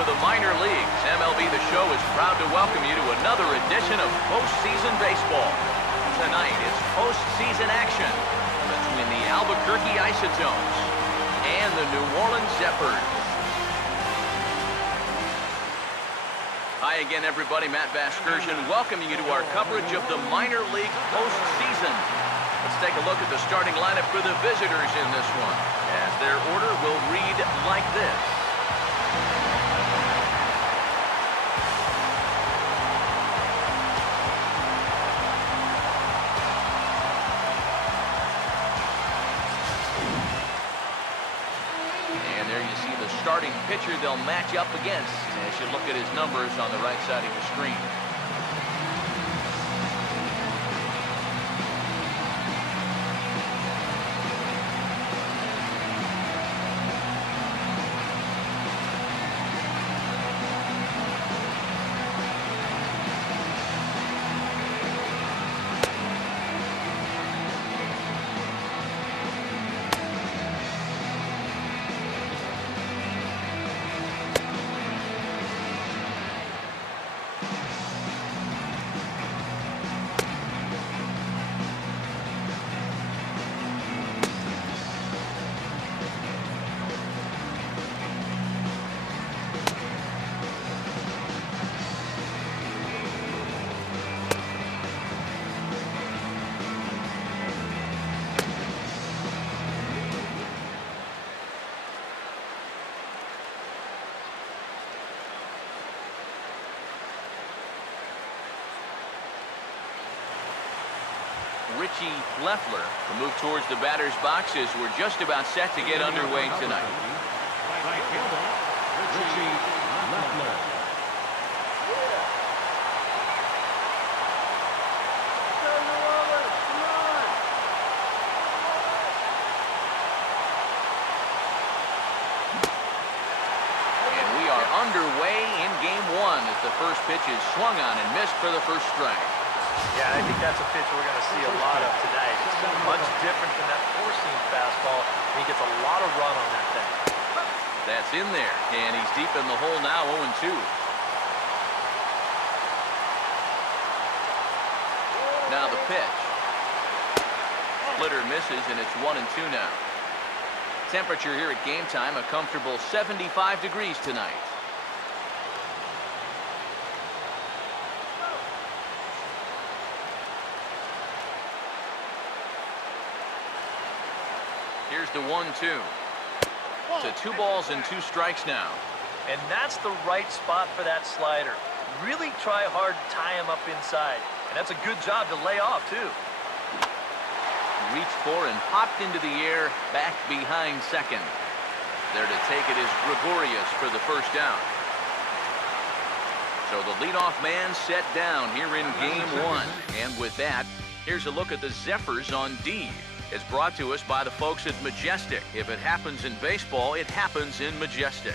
of the minor leagues, MLB The Show is proud to welcome you to another edition of postseason baseball. Tonight, it's postseason action between the Albuquerque Isotones and the New Orleans Zephyrs. Hi again, everybody. Matt Vasgersian welcoming you to our coverage of the minor league postseason. Let's take a look at the starting lineup for the visitors in this one, as their order will read like this. And there you see the starting pitcher they'll match up against as you look at his numbers on the right side of the screen. Richie Leffler will move towards the batter's box as we're just about set to get underway tonight. Richie Leffler. And we are underway in game one as the first pitch is swung on and missed for the first strike. Yeah, I think that's a pitch we're going to see a lot of tonight. It's much different than that four-seam fastball. He gets a lot of run on that thing. That's in there, and he's deep in the hole now, 0-2. Now the pitch. Splitter misses, and it's 1-2 now. Temperature here at game time, a comfortable 75 degrees tonight. Here's the 1-2. To 2 balls and 2 strikes now. And that's the right spot for that slider. Really try hard to tie him up inside. And that's a good job to lay off, too. Reached for and popped into the air, back behind second. There to take it is Gregorius for the first down. So the leadoff man set down here in game one. And with that, here's a look at the Zephyrs on D. It's brought to us by the folks at Majestic. If it happens in baseball, it happens in Majestic.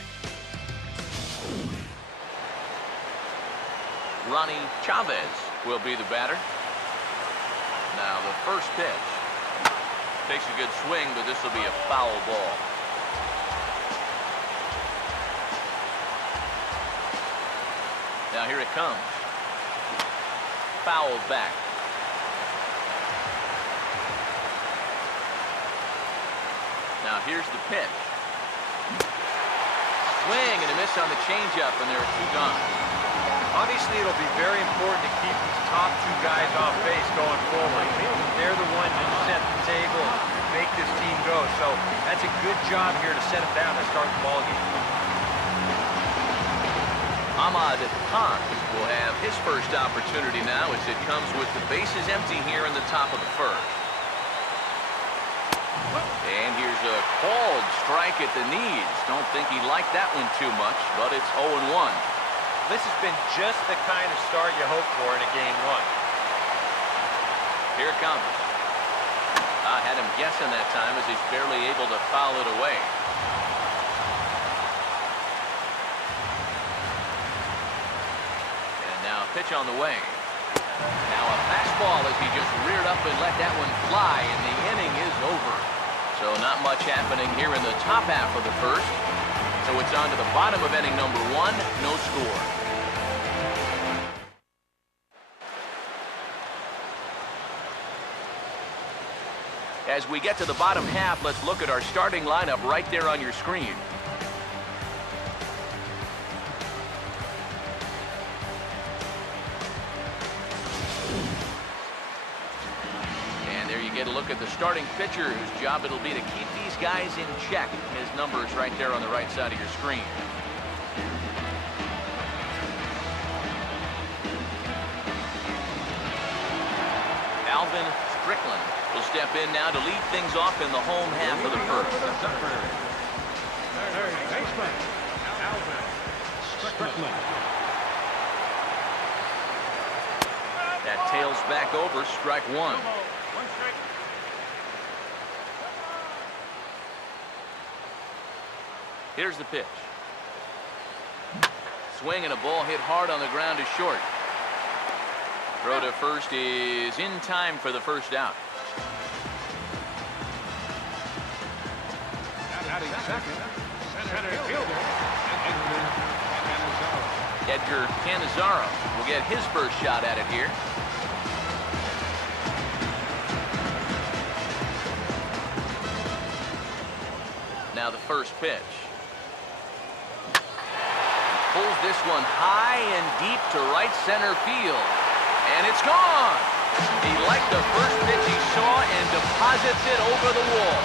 Ronnie Chavez will be the batter. Now the first pitch. Takes a good swing, but this will be a foul ball. Now here it comes. Fouled back. Now here's the pitch. Swing and a miss on the changeup, and there are 2 gone. Obviously, it'll be very important to keep these top 2 guys off base going forward. They're the ones that set the table and make this team go. So that's a good job here to set them down and start the ball game. Ahmad Khan will have his first opportunity now as it comes with the bases empty here in the top of the first. And here's a called strike at the knees. Don't think he liked that one too much, but it's 0-1. This has been just the kind of start you hope for in a game one. Here it comes. I had him guessing that time as he's barely able to foul it away. And now a pitch on the way. Now a fastball as he just reared up and let that one fly, and the inning is over. So not much happening here in the top half of the first. So it's on to the bottom of inning number 1, no score. As we get to the bottom half, let's look at our starting lineup right there on your screen. And there you get a look at the starting pitcher, whose job it'll be to keep these guys in check. His number is right there on the right side of your screen. Alvin Strickland will step in now to lead things off in the home half of the first. Third baseman, Alvin Strickland. That tails back over, strike 1. Here's the pitch. Swing and a ball hit hard on the ground to short. Throw to first is in time for the first out. Batting second, center fielder, Edgar Canizaro will get his first shot at it here. Now the first pitch. Pulls this one high and deep to right center field. And it's gone. He liked the first pitch he saw and deposits it over the wall.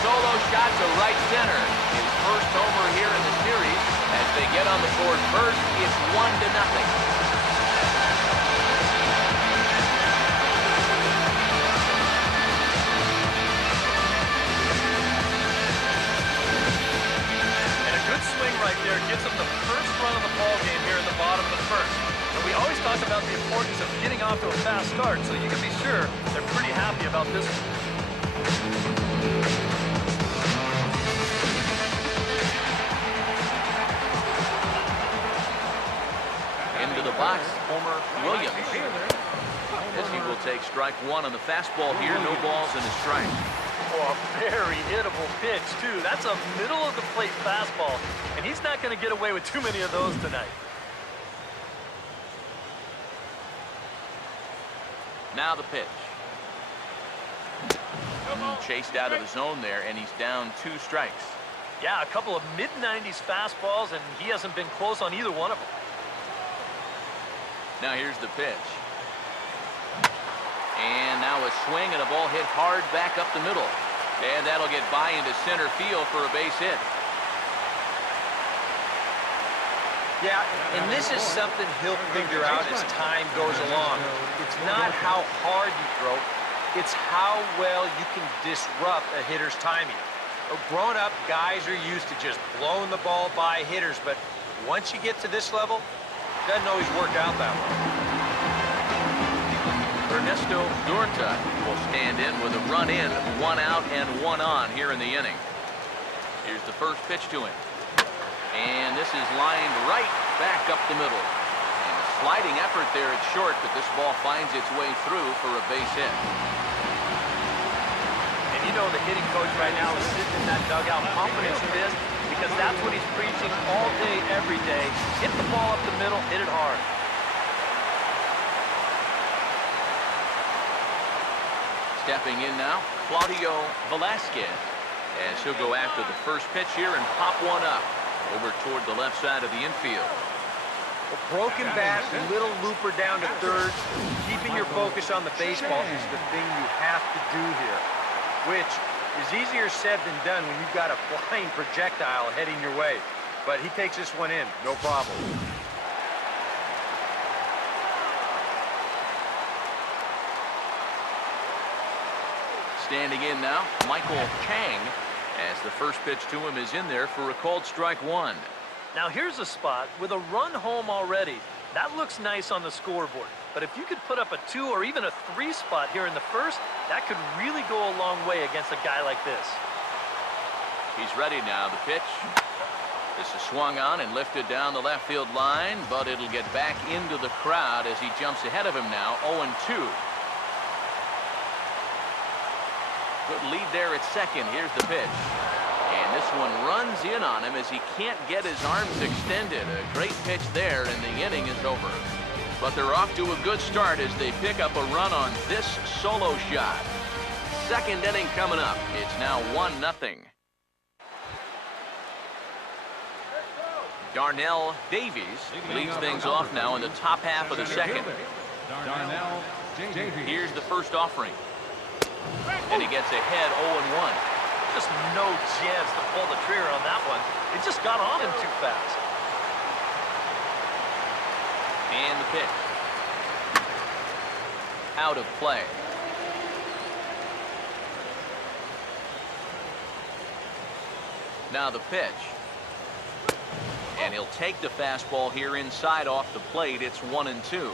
Solo shot to right center. His first homer here in the series. As they get on the board first, it's 1-0. Right there gets them the first run of the ball game here in the bottom of the first. And we always talk about the importance of getting off to a fast start, so you can be sure they're pretty happy about this one. Into the box, Homer Williams. As he will take strike 1 on the fastball here, no balls and a strike. Oh, a very hittable pitch, too. That's a middle-of-the-plate fastball, and he's not going to get away with too many of those tonight. Now the pitch. Chased out of the zone there, and he's down 2 strikes. Yeah, a couple of mid-90s fastballs, and he hasn't been close on either one of them. Now here's the pitch. And now a swing and a ball hit hard back up the middle. And that'll get by into center field for a base hit. Yeah, and this is something he'll figure out as time goes along. It's not how hard you throw, it's how well you can disrupt a hitter's timing. Growing up, guys are used to just blowing the ball by hitters, but once you get to this level, it doesn't always work out that way. Ernesto Dorta will stand in with a run in, 1 out and 1 on here in the inning. Here's the first pitch to him. And this is lined right back up the middle. And a sliding effort there at short, but this ball finds its way through for a base hit. And you know the hitting coach right now is sitting in that dugout pumping his fist, because that's what he's preaching all day, every day. Hit the ball up the middle, hit it hard. Stepping in now, Claudio Velasquez, as he'll go after the first pitch here and pop one up over toward the left side of the infield. A broken bat, little looper down to third. Keeping your focus on the baseball is the thing you have to do here, which is easier said than done when you've got a flying projectile heading your way. But he takes this one in, no problem. Standing in now, Michael Chang, as the first pitch to him is in there for a called strike 1. Now here's a spot with a run home already. That looks nice on the scoreboard. But if you could put up a 2 or even a 3 spot here in the first, that could really go a long way against a guy like this. He's ready now, the pitch. This is swung on and lifted down the left field line, but it'll get back into the crowd as he jumps ahead of him now, 0-2. Good lead there at second. Here's the pitch. And this one runs in on him as he can't get his arms extended. A great pitch there, and the inning is over. But they're off to a good start as they pick up a run on this solo shot. Second inning coming up. It's now 1-0. Darnell Davies leads things off now in the top half of the second. Darnell Davies. Here's the first offering. And he gets ahead 0-1. Just no chance to pull the trigger on that one. It just got on him too fast. And the pitch. Out of play. Now the pitch. And he'll take the fastball here inside off the plate. It's 1-2.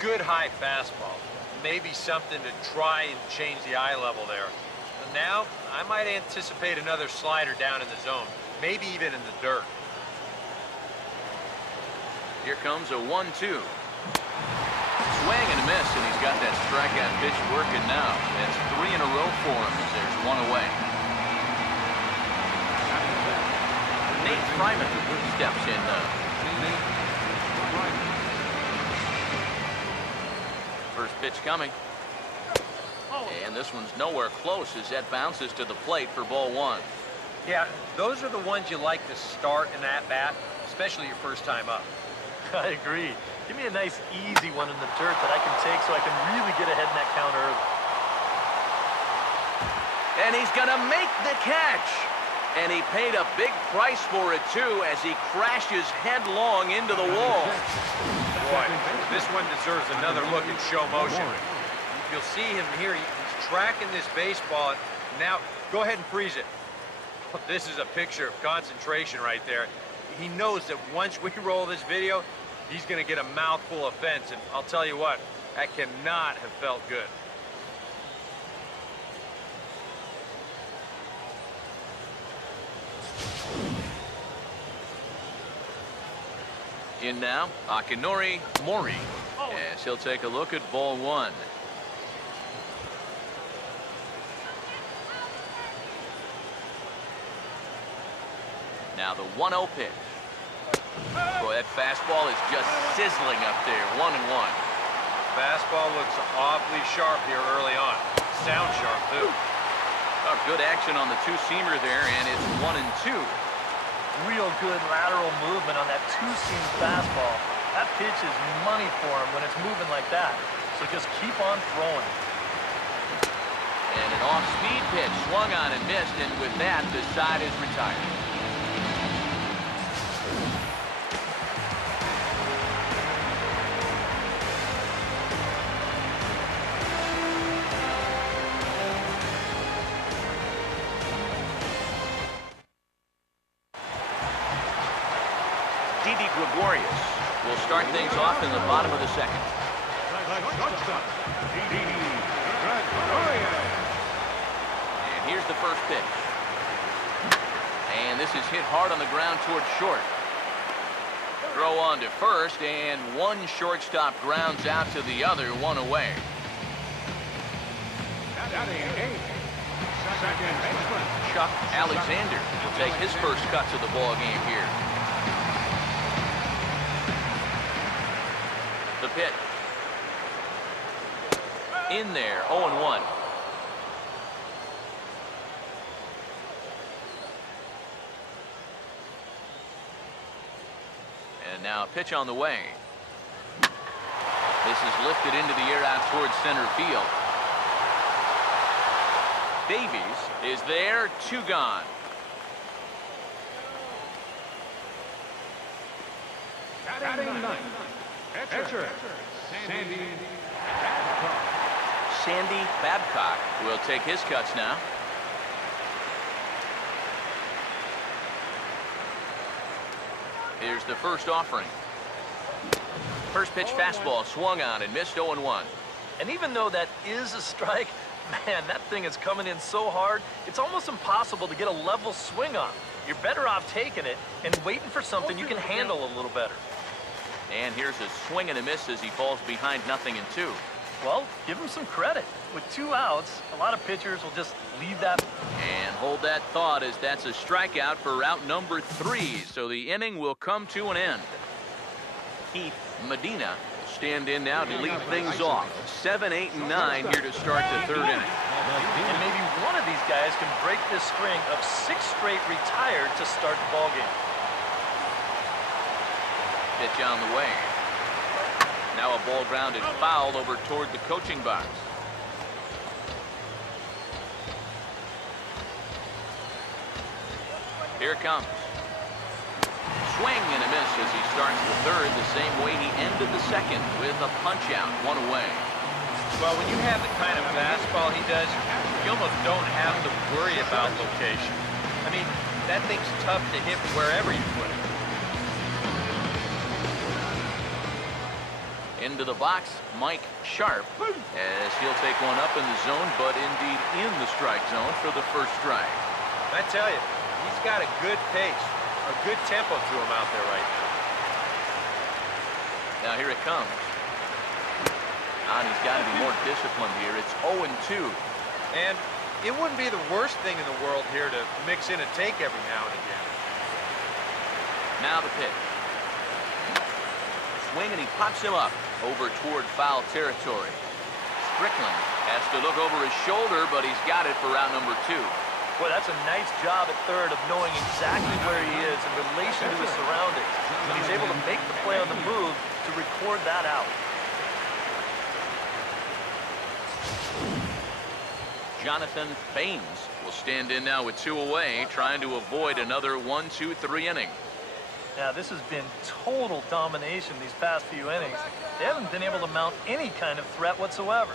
Good high fastball. Maybe something to try and change the eye level there. And now, I might anticipate another slider down in the zone. Maybe even in the dirt. Here comes a 1-2. Swing and a miss, and he's got that strikeout pitch working now. That's 3 in a row for him as there's one away. Nate Fryman steps in now. First pitch coming. And this one's nowhere close as that bounces to the plate for ball 1. Yeah, those are the ones you like to start in that bat, especially your first time up. I agree. Give me a nice, easy one in the dirt that I can take so I can really get ahead in that count early. And he's going to make the catch. And he paid a big price for it, too, as he crashes headlong into the wall. Boy, this one deserves another look in show motion. You'll see him here. He's tracking this baseball. Now, go ahead and freeze it. This is a picture of concentration right there. He knows that once we roll this video, he's going to get a mouthful of fence. And I'll tell you what, that cannot have felt good. In now, Akinori Mori, as he'll take a look at ball 1. Now the 1-0 pitch. Boy, that fastball is just sizzling up there, 1-1. Fastball looks awfully sharp here early on. Sounds sharp, too. Oh, good action on the two-seamer there, and it's 1-2. Real good lateral movement on that two-seam fastball. That pitch is money for him when it's moving like that. So just keep on throwing. And an off-speed pitch swung on and missed, and with that, the side is retired. Gregorius will start things off in the bottom of the second. And here's the first pitch. And this is hit hard on the ground towards short. Throw on to first, and one shortstop grounds out to the other, one away. Chuck Alexander will take his first cut to the ball game here. The pitch. In there, 0-1. And now a pitch on the way. This is lifted into the air out towards center field. Davies is there, 2 gone. Batting ninth. Catcher, Sandy Babcock will take his cuts now. Here's the first offering. First pitch fastball swung on and missed, 0-1. And even though that is a strike, man, that thing is coming in so hard, it's almost impossible to get a level swing on. You're better off taking it and waiting for something you can handle a little better. And here's a swing and a miss as he falls behind 0-2. Well, give him some credit. With 2 outs, a lot of pitchers will just leave that. And hold that thought, as that's a strikeout for out number 3. So the inning will come to an end. Keith Medina stand in now to lead things off. 7, 8, and 9 here to start the 3rd inning. And maybe one of these guys can break this string of 6 straight retired to start the ballgame. Pitch on the way. Now a ball grounded foul over toward the coaching box. Here it comes. Swing and a miss as he starts the 3rd the same way he ended the 2nd, with a punch out, 1 away. Well, when you have the kind of fastball he does, you almost don't have to worry about location. I mean, that thing's tough to hit wherever you put it. Into the box, Mike Sharp, as he'll take one up in the zone, but indeed in the strike zone for the 1st strike. I tell you, he's got a good pace, a good tempo to him out there right now. Now here it comes. And he's got to be more disciplined here. It's 0-2. And it wouldn't be the worst thing in the world here to mix in a take every now and again. Now the pitch. Swing, and he pops him up over toward foul territory. Strickland has to look over his shoulder, but he's got it for round number 2. Boy, that's a nice job at 3rd of knowing exactly where he is in relation to his surroundings. And he's able to make the play on the move to record that out. Jonathan Baines will stand in now with 2 away, trying to avoid another 1-2-3 inning. Now, this has been total domination these past few innings. They haven't been able to mount any kind of threat whatsoever.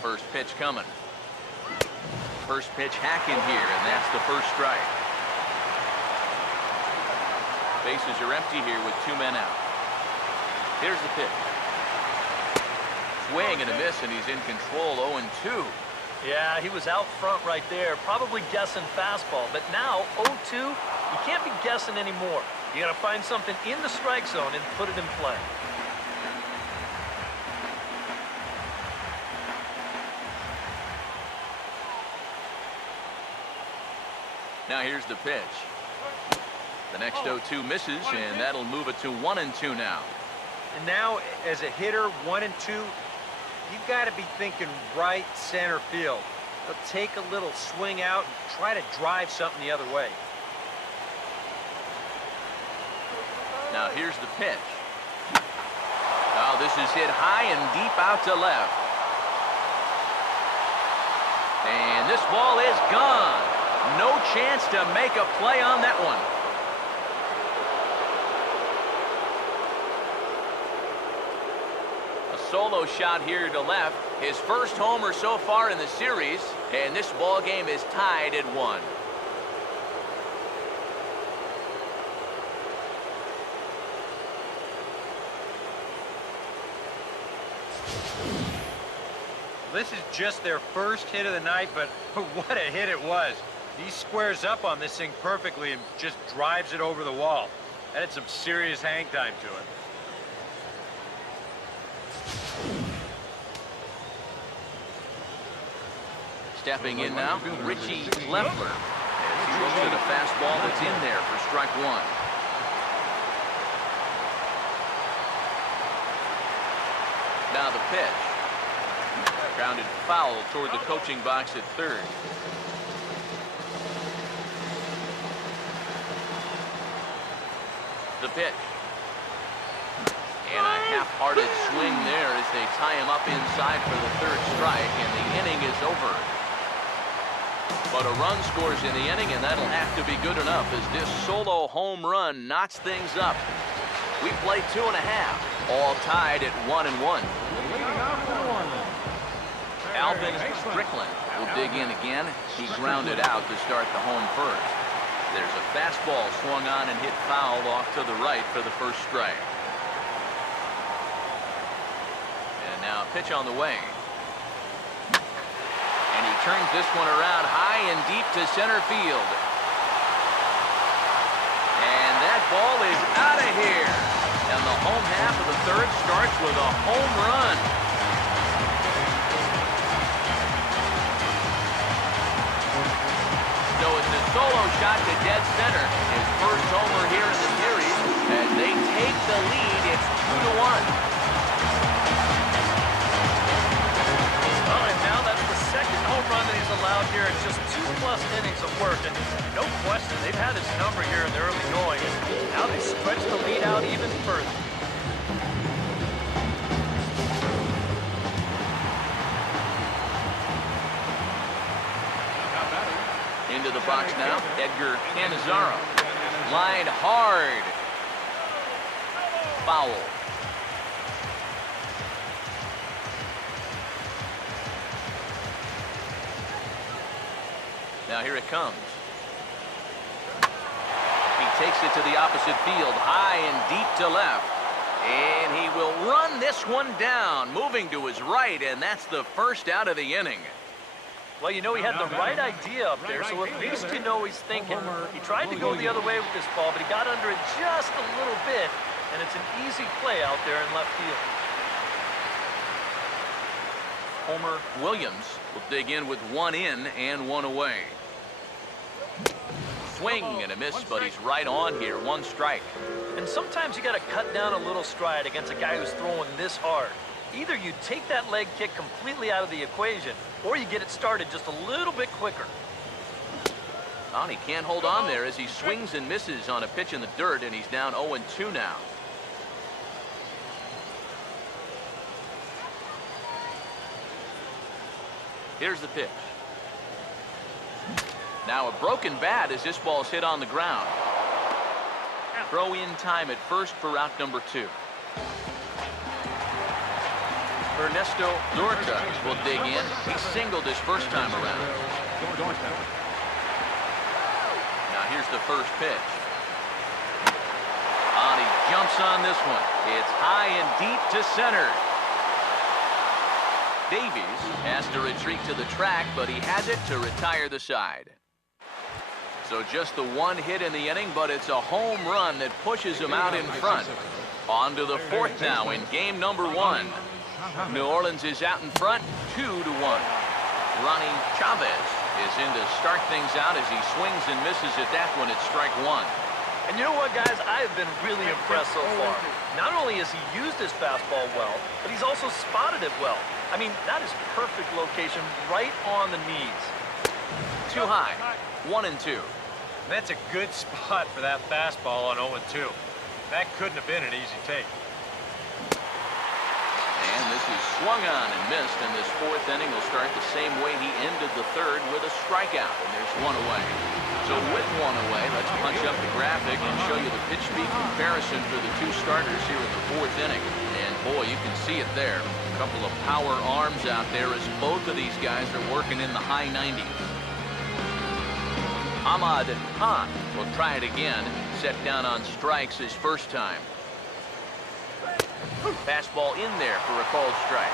First pitch coming. First pitch hacking here, and that's the 1st strike. Bases are empty here with 2 men out. Here's the pitch. Swing and a miss, and he's in control. 0-2. Yeah, he was out front right there, probably guessing fastball. But now, 0-2, you can't be guessing anymore. You got to find something in the strike zone and put it in play. Now here's the pitch. The next 0-2 misses, and that'll move it to 1-2 now. And now, as a hitter, 1-2, you've got to be thinking right center field. They'll take a little swing out and try to drive something the other way. Now here's the pitch. Now this is hit high and deep out to left. And this ball is gone. No chance to make a play on that one. A solo shot here to left. His 1st homer so far in the series, and this ball game is tied at 1. This is just their 1st hit of the night, but what a hit it was. He squares up on this thing perfectly and just drives it over the wall. That had some serious hang time to it. Stepping in now, Richie Leffler, as he looks at a fastball that's in there for strike 1. Now the pitch. Grounded foul toward the coaching box at 3rd. The pitch. And a half-hearted swing there as they tie him up inside for the 3rd strike, and the inning is over. But a run scores in the inning, and that'll have to be good enough as this solo home run knots things up. We play 2.5, all tied at 1-1. Alvin Strickland will dig in again. He grounded out to start the home 1st. There's a fastball swung on and hit foul off to the right for the first strike. And now a pitch on the way. And he turns this one around high and deep to center field. And that ball is out of here. And the home half of the third starts with a home run. So it's a solo shot to dead center. His first homer here in the series. As they take the lead, it's 2-1. And now that's the second home run that he's allowed here in just 2+ innings of work. And no question, they've had his number here in the early going. And now they stretch the lead out even further. Into the box now, Edgar Canizaro. Line hard. Foul. Now here it comes. He takes it to the opposite field, high and deep to left. And he will run this one down, moving to his right, and that's the first out of the inning. Well, you know, he had the right idea up there, so at least you know he's thinking. He tried to go the other way with this ball, but he got under it just a little bit, and it's an easy play out there in left field. Homer Williams will dig in with one in and one away. Swing and a miss, but he's right on here. One strike. And sometimes you got to cut down a little stride against a guy who's throwing this hard. Either you take that leg kick completely out of the equation, or you get it started just a little bit quicker. Oh, he can't hold on there as he swings and misses on a pitch in the dirt, and he's down 0-2 now. Here's the pitch. Now a broken bat as this ball's hit on the ground. Throw in time at first for out number 2. Ernesto Dorta will dig in. He singled his first time around. Now here's the first pitch. And he jumps on this one. It's high and deep to center. Davies has to retreat to the track, but he has it to retire the side. So just the one hit in the inning, but it's a home run that pushes him out in front. On to the fourth now in game number 1. New Orleans is out in front, 2-1. Ronnie Chavez is in to start things out as he swings and misses at that one at strike 1. And you know what, guys? I have been really impressed so far. Not only has he used his fastball well, but he's also spotted it well. I mean, that is perfect location right on the knees. Too high, 1-2. That's a good spot for that fastball on 0-2. That couldn't have been an easy take. And this is swung on and missed, and this fourth inning will start the same way he ended the third with a strikeout, and there's one away. So with one away, let's punch up the graphic and show you the pitch speed comparison for the two starters here in the fourth inning. And boy, you can see it there. A couple of power arms out there as both of these guys are working in the high 90s. Ahmad Khan will try it again, set down on strikes his first time. Fastball in there for a called strike.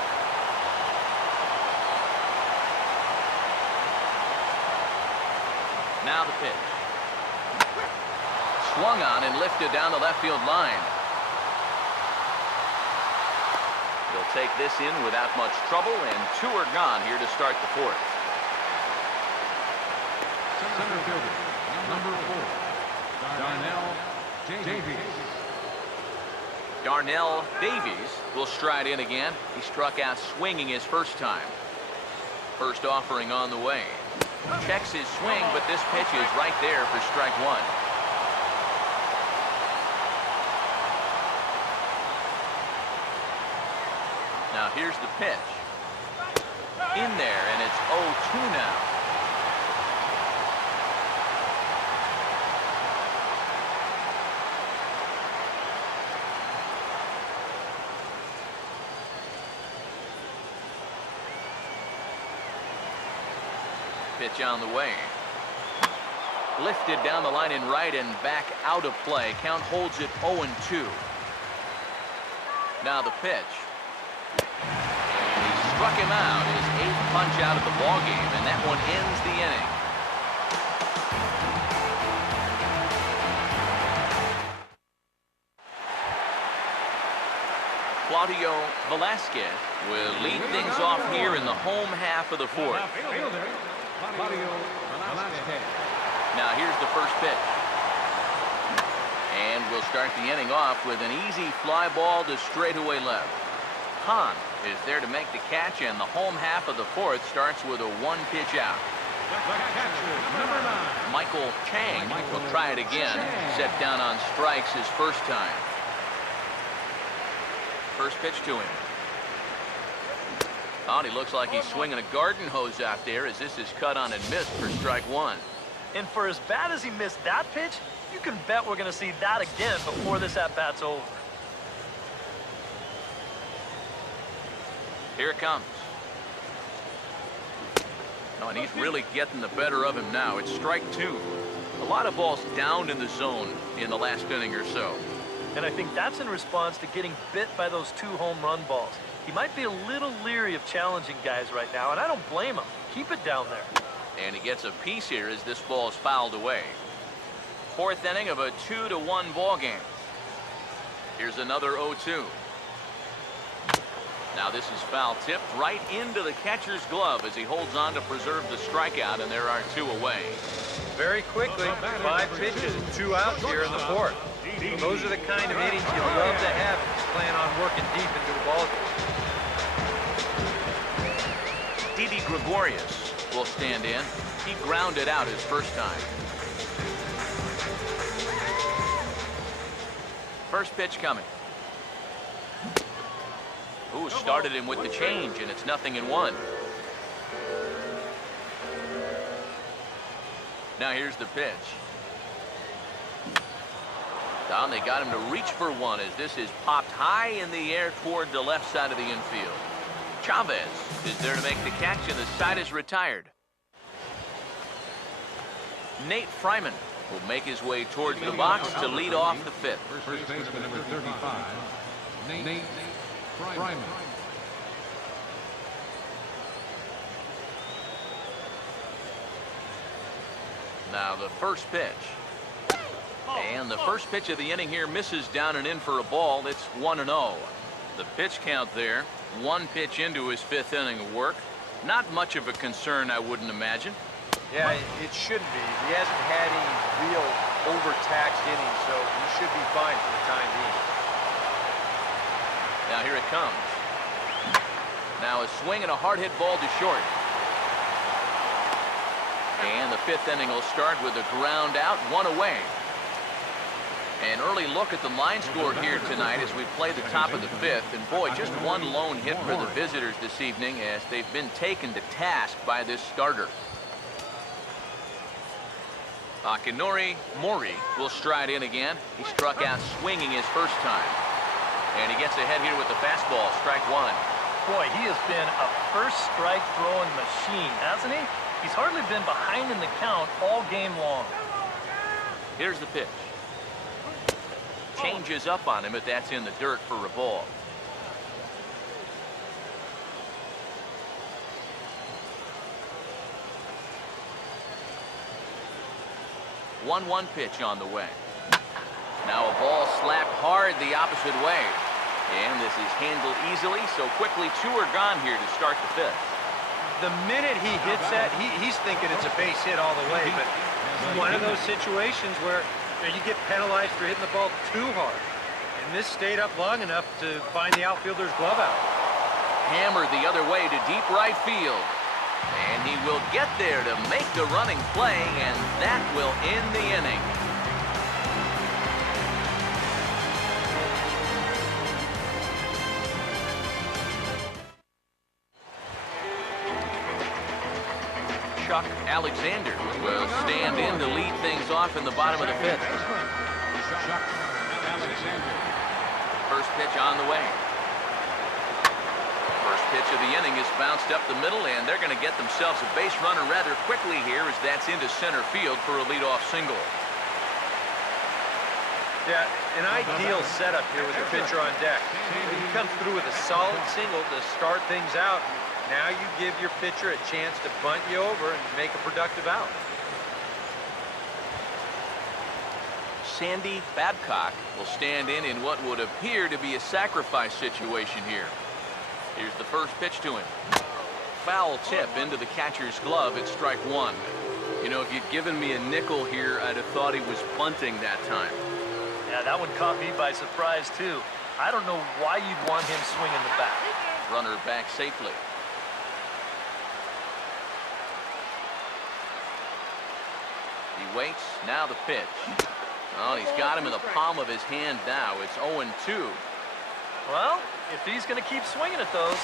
Now the pitch. Swung on and lifted down the left field line. He'll take this in without much trouble, and 2 are gone here to start the fourth. Center fielder, number 4, Darnell Davies. Darnell Davies will stride in again. He struck out swinging his first time. First offering on the way. Checks his swing, but this pitch is right there for strike 1. Now here's the pitch. In there, and it's 0-2 now. Pitch on the way. Lifted down the line in right and back out of play. Count holds it 0-2. Now the pitch. And he struck him out. His 8th punch out of the ball game, and that one ends the inning. Claudio Velasquez will lead things off here in the home half of the 4th. Now here's the first pitch. And we'll start the inning off with an easy fly ball to straightaway left. Hahn is there to make the catch, and the home half of the 4th starts with a 1-pitch out. Michael Chang will try it again. Set down on strikes his first time. First pitch to him. Oh, and he looks like he's swinging a garden hose out there as this is cut on and missed for strike 1. And for as bad as he missed that pitch, you can bet we're going to see that again before this at-bat's over. Here it comes. Oh, and he's really getting the better of him now. It's strike 2. A lot of balls down in the zone in the last inning or so. And I think that's in response to getting bit by those 2 home run balls. He might be a little leery of challenging guys right now, and I don't blame him. Keep it down there. And he gets a piece here as this ball is fouled away. 4th inning of a 2-1 ball game. Here's another 0-2. Now this is foul tipped right into the catcher's glove as he holds on to preserve the strikeout, and there are 2 away. Very quickly, 5 pitches and 2 outs here in the 4th. So those are the kind of innings you love to have if you plan on working deep into a ball game. Didi Gregorius will stand in. He grounded out his first time. First pitch coming. Ooh, started him with the change, and it's 0-1. Now here's the pitch. Down, they got him to reach for one as this is popped high in the air toward the left side of the infield. Chavez is there to make the catch, and the side is retired. Nate Fryman will make his way towards the box to lead off the 5th. First baseman number 35, Nate Fryman. Now the first pitch. And the first pitch of the inning here misses down and in for a ball. It's 1-0. The pitch count there, 1 pitch into his 5th inning of work. Not much of a concern, I wouldn't imagine. Yeah, it shouldn't be. He hasn't had any real overtaxed innings, so he should be fine for the time being. Now here it comes. Now a swing and a hard hit ball to short. And the 5th inning will start with a ground out, 1 away. An early look at the line score here tonight as we play the top of the 5th. And boy, just 1 lone hit for the visitors this evening as they've been taken to task by this starter. Akinori Mori will stride in again. He struck out swinging his first time. And he gets ahead here with the fastball, strike 1. Boy, he has been a first strike throwing machine, hasn't he? He's hardly been behind in the count all game long. Here's the pitch. Changes up on him, but that's in the dirt for a ball. One pitch on the way. Now a ball slapped hard the opposite way. And this is handled easily, so quickly 2 are gone here to start the 5th. The minute he hits that, he's thinking it's a base hit all the way, but it's one of those situations where you get penalized for hitting the ball too hard. And this stayed up long enough to find the outfielder's glove out. Hammered the other way to deep right field. And he will get there to make the running play, and that will end the inning. Chuck Alexander will stand in to lead things off in the bottom of the 5th. First pitch on the way. First pitch of the inning is bounced up the middle, and they're going to get themselves a base runner rather quickly here as that's into center field for a leadoff single. Yeah, an ideal setup here with the pitcher on deck. He comes through with a solid single to start things out. Now you give your pitcher a chance to bunt you over and make a productive out. Sandy Babcock will stand in what would appear to be a sacrifice situation here. Here's the first pitch to him. Foul tip into the catcher's glove. It's strike one. You know, if you'd given me a nickel here, I'd have thought he was bunting that time. Yeah, that one caught me by surprise, too. I don't know why you'd want him swinging the bat. Runner back safely. He waits. Now the pitch. Oh, he's got him in the palm of his hand now. It's 0-2. Well, if he's going to keep swinging at those,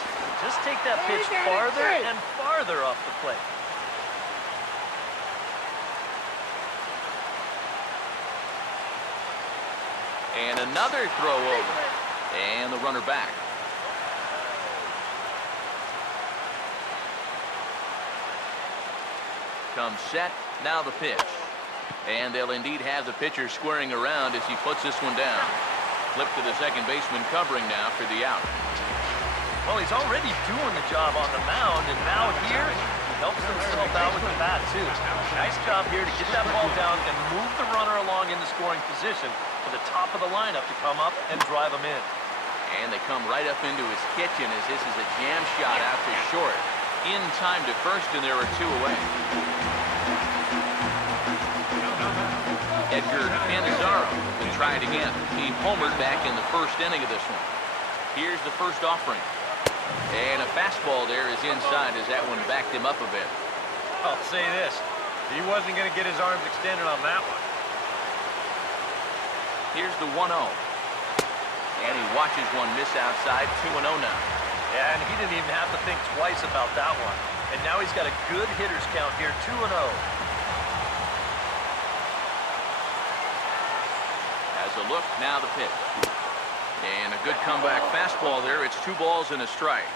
just take that pitch farther and farther off the plate. And another throw over. And the runner back. Comes set. Now the pitch. And they'll indeed have the pitcher squaring around as he puts this one down. Flip to the second baseman covering now for the out. Well, he's already doing the job on the mound, and now here, he helps himself out with the bat, too. Nice job here to get that ball down and move the runner along in the scoring position to the top of the lineup to come up and drive him in. And they come right up into his kitchen as this is a jam shot out to short. In time to first, and there are two away. Edgar Canizaro will try it again. He homered back in the first inning of this one. Here's the first offering. And a fastball there is inside as that one backed him up a bit. I'll say this. He wasn't going to get his arms extended on that one. Here's the 1-0. And he watches one miss outside. 2-0 now. Yeah, and he didn't even have to think twice about that one. And now he's got a good hitter's count here, 2-0. Has a look, now the pitch. And a good comeback fastball there. It's 2 balls and a strike.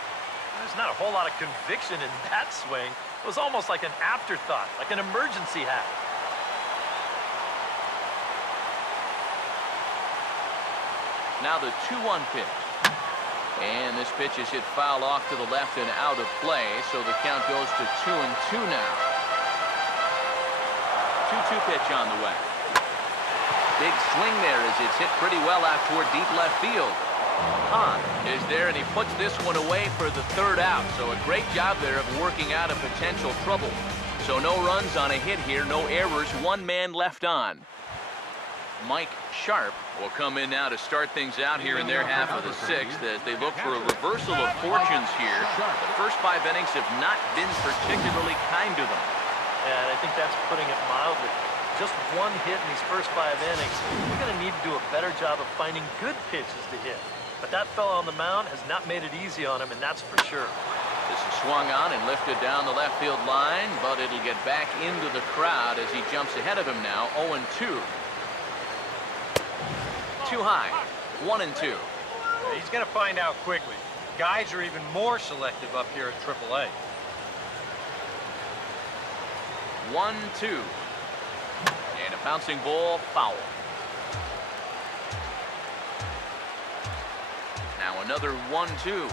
There's not a whole lot of conviction in that swing. It was almost like an afterthought, like an emergency hack. Now the 2-1 pitch. And this pitch is hit foul off to the left and out of play, so the count goes to 2-2 now. 2-2 pitch on the way. Big swing there as it's hit pretty well out toward deep left field. Hahn is there, and he puts this one away for the third out. So a great job there of working out a potential trouble. So no runs on a hit here, no errors, 1 man left on. Mike Sharp will come in now to start things out here in their half of the 6th as they look for a reversal of fortunes here. The first 5 innings have not been particularly kind to them. And I think that's putting it mildly. Just 1 hit in these first 5 innings. We're going to need to do a better job of finding good pitches to hit. But that fella on the mound has not made it easy on him, and that's for sure. This is swung on and lifted down the left field line, but it'll get back into the crowd as he jumps ahead of him now, 0-2. Too high, 1-2. He's going to find out quickly. Guys are even more selective up here at AAA. 1-2. And a bouncing ball, foul. Now another 1-2.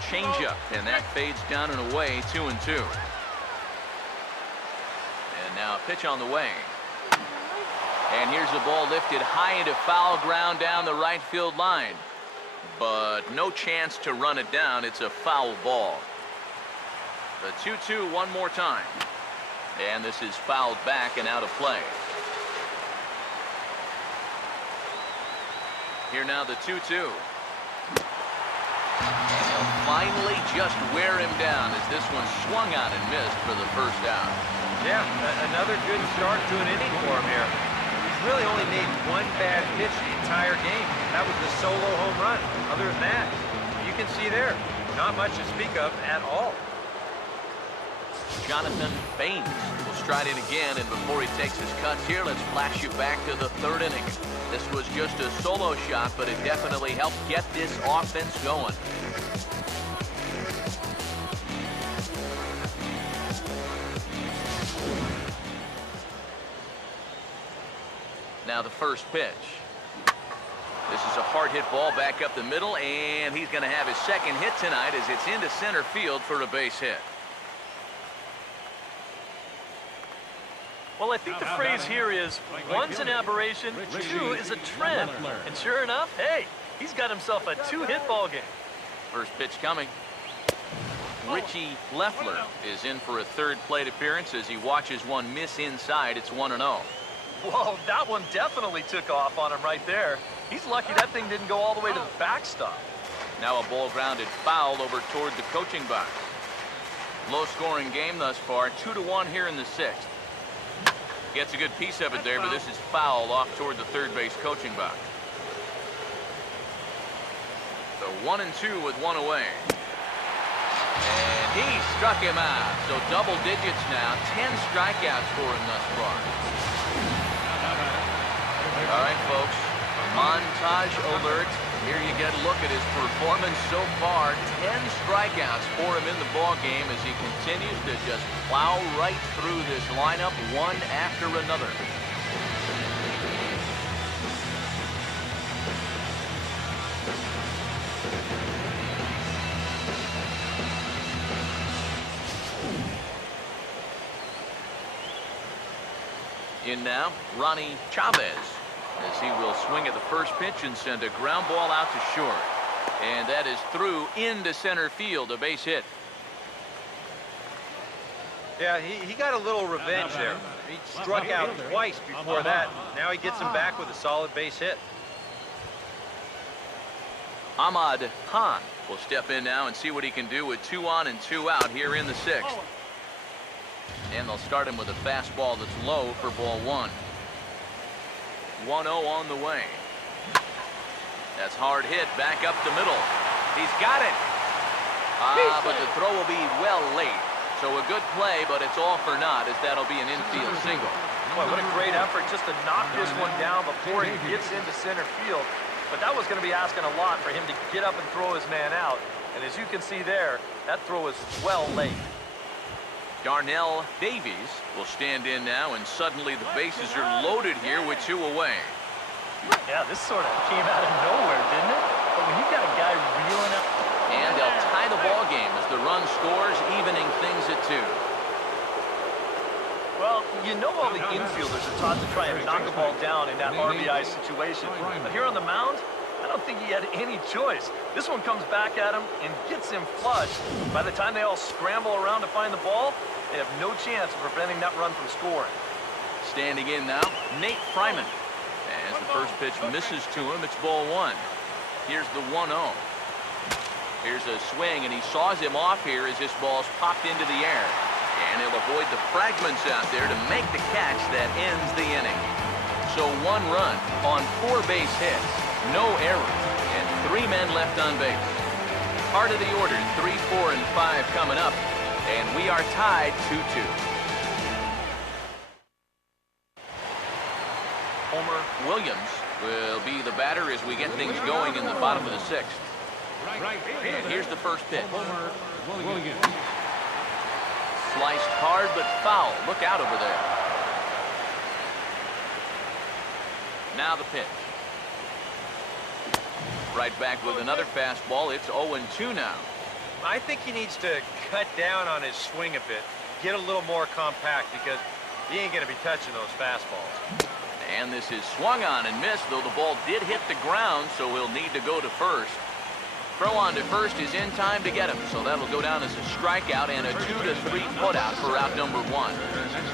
Changeup, and that fades down and away, 2-2. And now a pitch on the way. And here's the ball lifted high into foul ground down the right field line. But no chance to run it down. It's a foul ball. The 2-2 one more time. And this is fouled back and out of play. Here now the 2-2. And he'll finally just wear him down as this one swung on and missed for the first out. Yeah, another good start to an inning for him here. He's really only made 1 bad pitch the entire game. That was the solo home run. Other than that, you can see there, not much to speak of at all. Jonathan Baines will stride in again, and before he takes his cuts here, let's flash you back to the 3rd inning. This was just a solo shot, but it definitely helped get this offense going. Now the first pitch. This is a hard hit ball back up the middle, and he's going to have his second hit tonight as it's into center field for a base hit. Well, I think the phrase here is, one's an aberration, two is a trend. And sure enough, hey, he's got himself a two-hit ball game. First pitch coming. Richie Leffler is in for a third plate appearance as he watches one miss inside. It's 1-0. Whoa, that one definitely took off on him right there. He's lucky that thing didn't go all the way to the backstop. Now a ball grounded foul over toward the coaching box. Low-scoring game thus far, 2-1 here in the sixth. Gets a good piece of it there, but this is foul off toward the third base coaching box. So 1-2 with one away. And he struck him out. So double digits now, 10 strikeouts for him thus far. All right, folks, montage alert. Here you get a look at his performance so far. 10 strikeouts for him in the ball game as he continues to just plow right through this lineup one after another. In now, Ronnie Chavez, as he will swing at the first pitch and send a ground ball out to short. And that is through into center field, a base hit. Yeah, he got a little revenge there. He struck out twice before that. Now he gets him back with a solid base hit. Ahmad Khan will step in now and see what he can do with 2 on and 2 out here in the sixth. And they'll start him with a fastball that's low for ball 1. 1-0 on the way. That's hard hit back up the middle. He's got it. But the throw will be well late. So a good play, but it's all for naught as that'll be an infield single. Boy, what a great effort just to knock this one down before he gets into center field. But that was going to be asking a lot for him to get up and throw his man out. And as you can see there, that throw is well late. Darnell Davies will stand in now, and suddenly the bases are loaded here with 2 away. Yeah, this sort of came out of nowhere, didn't it? But when you've got a guy reeling up... And they'll tie the ball game as the run scores, evening things at 2. Well, you know all the infielders are taught to try and knock the ball down in that RBI situation. But here on the mound, I don't think he had any choice. This one comes back at him and gets him flush. By the time they all scramble around to find the ball, they have no chance of preventing that run from scoring. Standing in now, Nate Fryman. As the first pitch misses to him, it's ball 1. Here's the 1-0. Here's a swing, and he saws him off here as this ball's popped into the air. And he'll avoid the fragments out there to make the catch that ends the inning. So 1 run on 4 base hits, no errors, and 3 men left on base. Part of the order, 3, 4, and 5 coming up, and we are tied 2-2. Homer Williams will be the batter as we get things going in the bottom of the 6th. And here's the first pitch. Sliced hard but foul. Look out over there. Now the pitch. Right back with another fastball. It's 0-2 now. I think he needs to cut down on his swing a bit. Get a little more compact because he ain't going to be touching those fastballs. And this is swung on and missed, though the ball did hit the ground, so he'll need to go to first. Throw on to first is in time to get him, so that'll go down as a strikeout and a 2-3 putout for out number 1.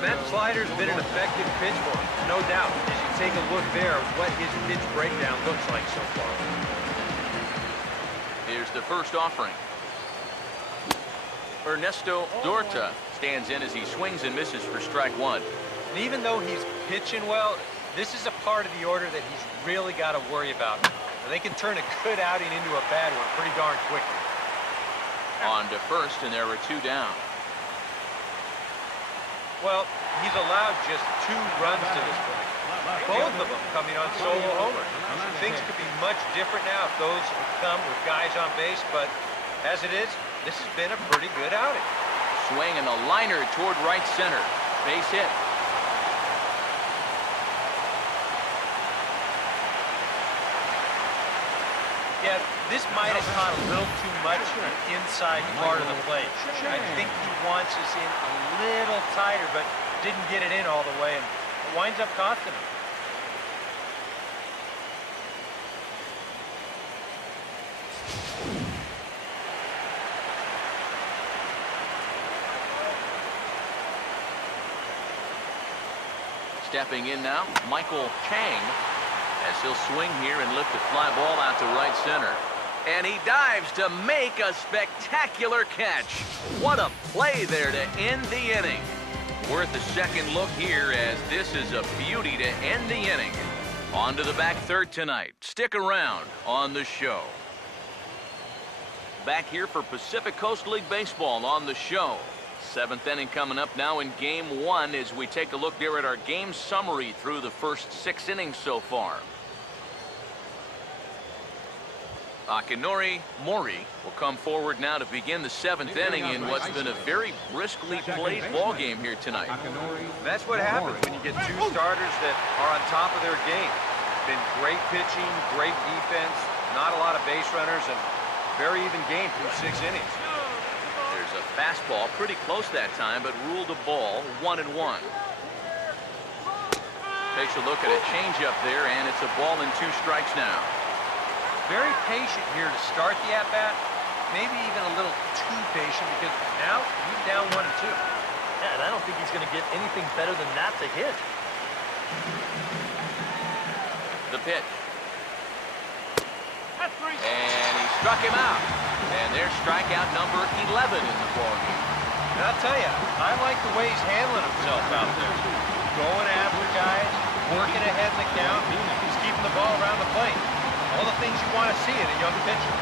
That slider's been an effective pitch for him, no doubt. As you take a look there at what his pitch breakdown looks like so far. Here's the first offering. Ernesto Dorta stands in as he swings and misses for strike 1. And even though he's pitching well, this is a part of the order that he's really got to worry about. They can turn a good outing into a bad one pretty darn quickly. On to first, and there are 2 down. Well, he's allowed just 2 runs to this point. Both of them coming on solo homers. Things could be much different now if those come with guys on base, but as it is, this has been a pretty good outing. Swing and a liner toward right center. Base hit. Yeah, this might have caught a little too much inside part of the plate. I think he wants us in a little tighter, but didn't get it in all the way, and it winds up costing him. Stepping in now, Michael Chang, as he'll swing here and lift a fly ball out to right center. And he dives to make a spectacular catch. What a play there to end the inning. Worth a second look here, as this is a beauty to end the inning. On to the back third tonight. Stick around on the show. Back here for Pacific Coast League Baseball on the show. Seventh inning coming up now in game one as we take a look there at our game summary through the first 6 innings so far. Akinori Mori will come forward now to begin the 7th inning in what's been a very briskly played ball game here tonight. That's what happens when you get two starters that are on top of their game. Been great pitching, great defense, not a lot of base runners, and very even game through 6 innings. There's a fastball pretty close that time, but ruled a ball, 1-1. Takes a look at a changeup there, and it's a ball and 2 strikes now. Very patient here to start the at-bat. Maybe even a little too patient, because now he's down 1-2. Yeah, and I don't think he's going to get anything better than that to hit. The pitch. And he struck him out. And there's strikeout number 11 in the ballgame. And I'll tell you, I like the way he's handling himself out there. Going after guys, working ahead in the count, he's keeping the ball around the plate. All the things you want to see in a young pitcher.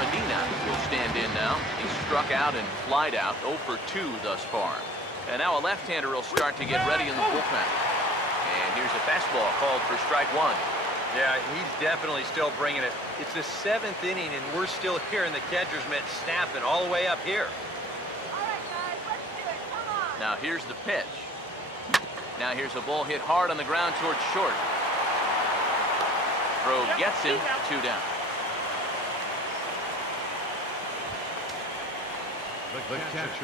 Medina will stand in now. He's struck out and flied out, 0 for 2 thus far. And now a left-hander will start to get ready in the bullpen. And here's a fastball called for strike 1. Yeah, he's definitely still bringing it. It's the 7th inning, and we're still hearing the catcher's mitt snapping all the way up here. All right, guys, let's do it. Come on. Now here's the pitch. Now here's a ball hit hard on the ground towards short. Throw gets him, 2 down.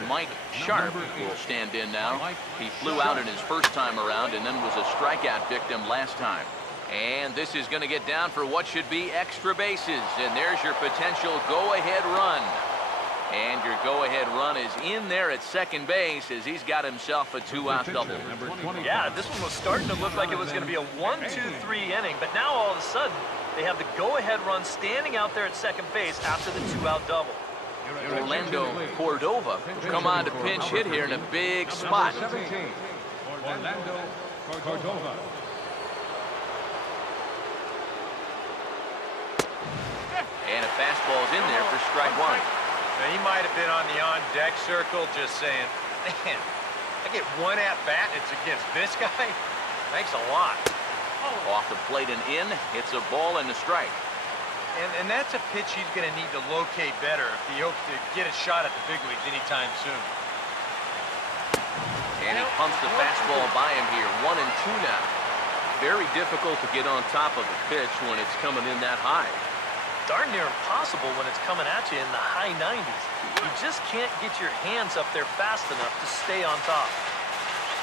Mike Sharp will stand in now. He flew out in his first time around and then was a strikeout victim last time. And this is going to get down for what should be extra bases. And there's your potential go-ahead run. And your go-ahead run is in there at second base as he's got himself a 2-out double. Yeah, this one was starting to look like it was going to be a 1-2-3 inning, but now all of a sudden they have the go-ahead run standing out there at second base after the 2-out double. Orlando Cordova come on to pinch hit here in a big spot. Orlando Cordova. And a fastball's in there for strike 1. Now, he might have been on the on-deck circle just saying, man, I get 1 at-bat, it's against this guy? Thanks a lot. Off the plate and in, it's a ball and a strike. And that's a pitch he's going to need to locate better if he hopes to get a shot at the big leagues anytime soon. And he pumps the fastball by him here, 1-2 now. Very difficult to get on top of a pitch when it's coming in that high. Darn near impossible when it's coming at you in the high 90s. You just can't get your hands up there fast enough to stay on top.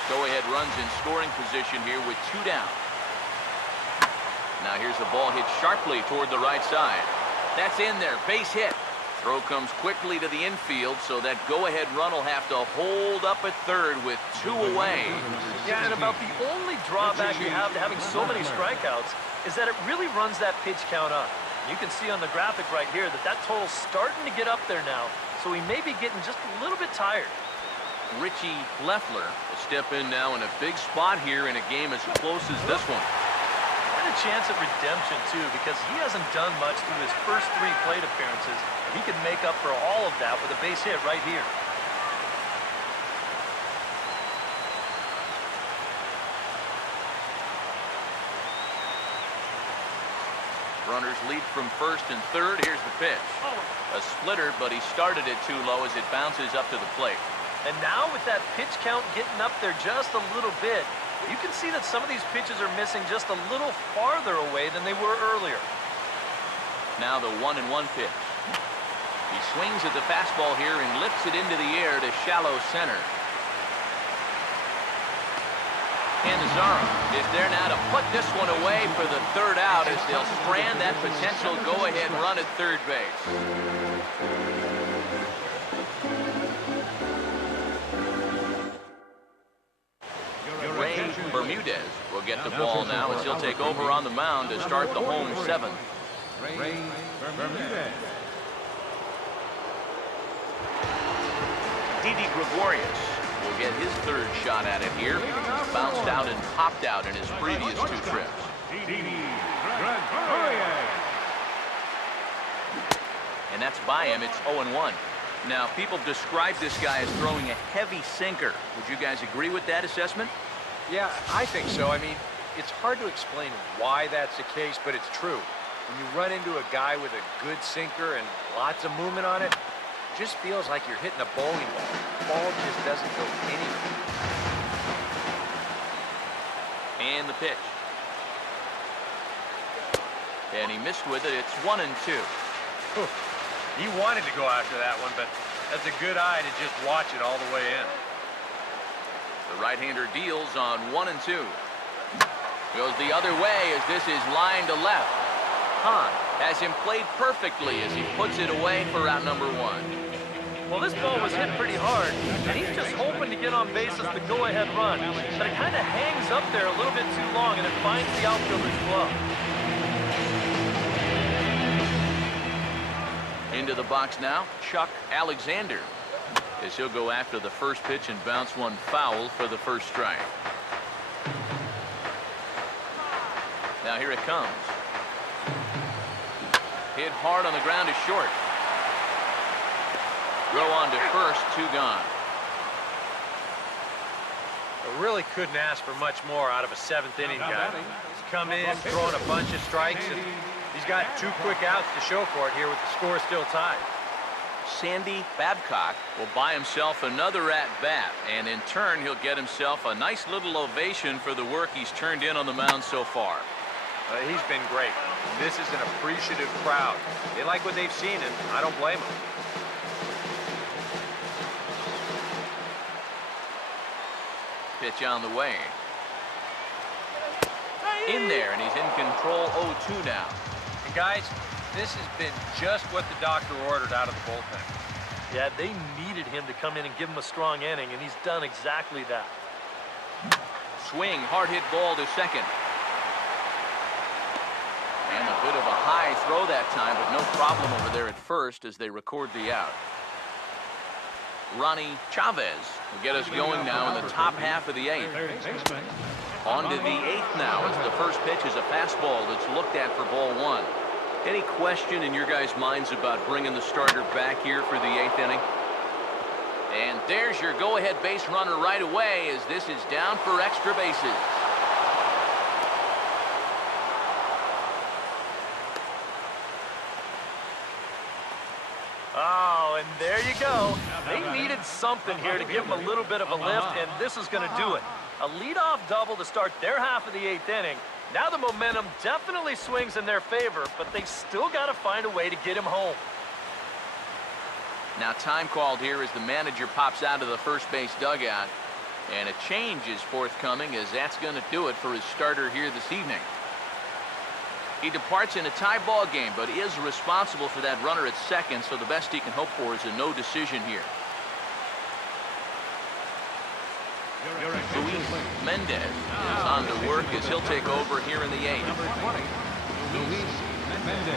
Go-ahead runs in scoring position here with 2 down. Now here's the ball hit sharply toward the right side. That's in there, base hit. Throw comes quickly to the infield, so that go-ahead run will have to hold up at third with 2 away. Yeah, and about the only drawback you have to having so many strikeouts is that it really runs that pitch count up. You can see on the graphic right here that that total's starting to get up there now, so he may be getting just a little bit tired. Richie Leffler will step in now in a big spot here in a game as close as this one. And a chance at redemption, too, because he hasn't done much through his first 3 plate appearances. He could make up for all of that with a base hit right here. Runners lead from first and third. Here's the pitch. A splitter, but he started it too low as it bounces up to the plate. And now with that pitch count getting up there just a little bit, You can see that some of these pitches are missing just a little farther away than they were earlier. Now the 1-1 pitch. He swings at the fastball here and lifts it into the air to shallow center. Canizaro is there now to put this one away for the third out as they'll strand that potential go-ahead run at third base. Ray Bermudez will get the ball now as he'll take over on the mound to start the home seventh. Ray Bermudez. Didi Gregorius will get his third shot at it here. He's bounced out and popped out in his previous two trips. And that's by him. It's 0-1. Now, people describe this guy as throwing a heavy sinker. Would you guys agree with that assessment? Yeah, I think so. I mean, it's hard to explain why that's the case, but it's true. When you run into a guy with a good sinker and lots of movement on it, it just feels like you're hitting a bowling ball. The ball just doesn't go anywhere. And the pitch. And he missed with it. It's 1-2. He wanted to go after that one, but that's a good eye to just watch it all the way in. The right-hander deals on 1-2. Goes the other way as this is line to left. Hahn has him played perfectly as he puts it away for out number one. Well, this ball was hit pretty hard, and he's just hoping to get on base as the go-ahead run. But it kind of hangs up there a little bit too long, and it finds the outfielder's glove. Into the box now, Chuck Alexander, as he'll go after the first pitch and bounce one foul for the first strike. Now here it comes. Hit hard on the ground is short. Throw on to first, 2 gone. I really couldn't ask for much more out of a 7th inning guy. He's come in, throwing a bunch of strikes, and he's got 2 quick outs to show for it here with the score still tied. Sandy Babcock will buy himself another at-bat, and in turn he'll get himself a nice little ovation for the work he's turned in on the mound so far. He's been great. This is an appreciative crowd. They like what they've seen, and I don't blame them. Pitch on the way. In there, and he's in control. 0-2 now. And guys, this has been just what the doctor ordered out of the bullpen. Yeah, they needed him to come in and give him a strong inning, and he's done exactly that. Swing, hard hit ball to second. And a bit of a high throw that time, but no problem over there at first as they record the out. Ronnie Chavez will get us going now in the top half of the 8th. On to the 8th now as the first pitch is a fastball that's looked at for ball 1. Any question in your guys' minds about bringing the starter back here for the 8th inning? And there's your go-ahead base runner right away as this is down for extra bases. Oh, and there you go. They needed something here to give them a little bit of a lift, and this is going to do it. A leadoff double to start their half of the 8th inning. Now the momentum definitely swings in their favor, but they still got to find a way to get him home. Now time called here as the manager pops out of the first base dugout, and a change is forthcoming as that's going to do it for his starter here this evening. He departs in a tie ball game, but is responsible for that runner at second, so the best he can hope for is a no decision here. Luis Mendez is on to work as he'll take over here in the 8th. Number 20, Luis Mendez.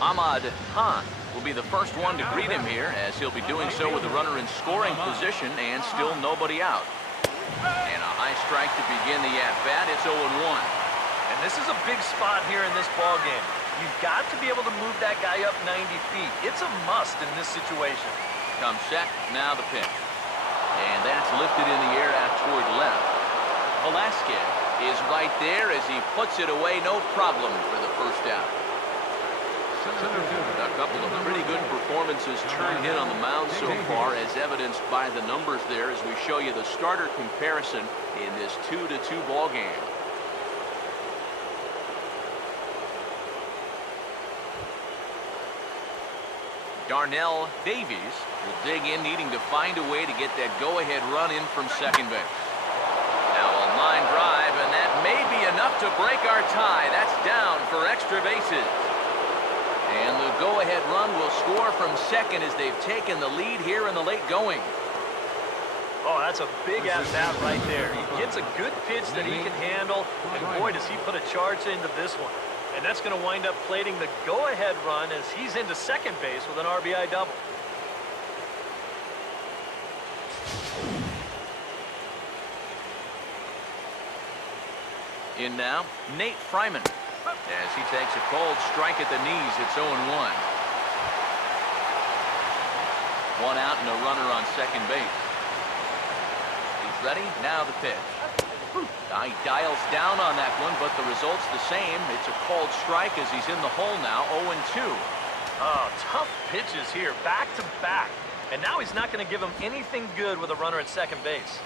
Ahmad Hahn will be the first one to greet him here, as he'll be doing so with the runner in scoring position and still nobody out. And a high strike to begin the at-bat. It's 0-1. And this is a big spot here in this ball game. You've got to be able to move that guy up 90 feet. It's a must in this situation. Comes set, now the pitch. And that's lifted in the air out toward left. Velasquez is right there as he puts it away, no problem for the first out. A couple of pretty good performances turned in on the mound so far, as evidenced by the numbers there as we show you the starter comparison in this 2-2 ball game. Darnell Davies will dig in, needing to find a way to get that go-ahead run in from second base. Now a line drive, and that may be enough to break our tie. That's down for extra bases. And the go-ahead run will score from second as they've taken the lead here in the late going. Oh, that's a big at-bat right there. He gets a good pitch that he can handle, and boy, does he put a charge into this one. And that's going to wind up plating the go-ahead run as he's into second base with an RBI double. In now, Nate Fryman. As he takes a cold strike at the knees, it's 0-1. One out and a runner on second base. He's ready, now the pitch. He dials down on that one, but the result's the same. It's a called strike as he's in the hole now, 0-2. Oh, tough pitches here, back to back. And now he's not going to give him anything good with a runner at second base.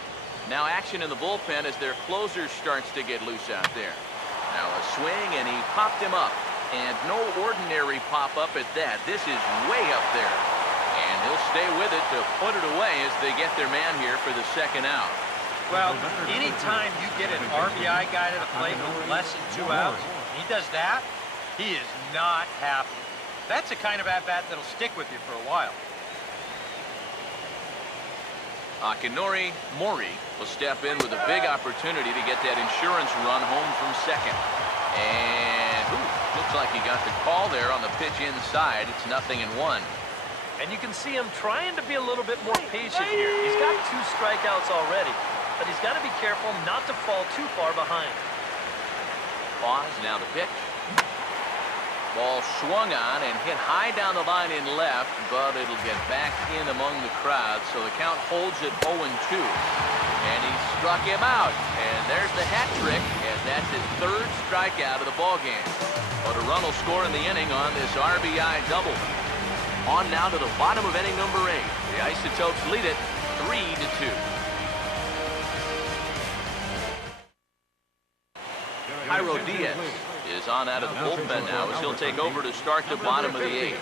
Now action in the bullpen as their closer starts to get loose out there. Now a swing, and he popped him up. And no ordinary pop-up at that. This is way up there. And he'll stay with it to put it away as they get their man here for the second out. Well, anytime you get an RBI guy to the plate with less than 2 outs, and he does that, he is not happy. That's the kind of at-bat that'll stick with you for a while. Akinori Mori will step in with a big opportunity to get that insurance run home from second. And looks like he got the call there on the pitch inside. It's 0-1. And you can see him trying to be a little bit more patient here. He's got 2 strikeouts already, but he's got to be careful not to fall too far behind. Pause, now the pitch. Ball swung on and hit high down the line in left, but it'll get back in among the crowd, so the count holds at 0-2. And he struck him out, and there's the hat trick, and that's his 3rd strikeout of the ballgame. But a run will score in the inning on this RBI double. On now to the bottom of inning number 8. The Isotopes lead it 3-2. Jairo Diaz is on out of the bullpen now as he'll take over to start the bottom of the 8th.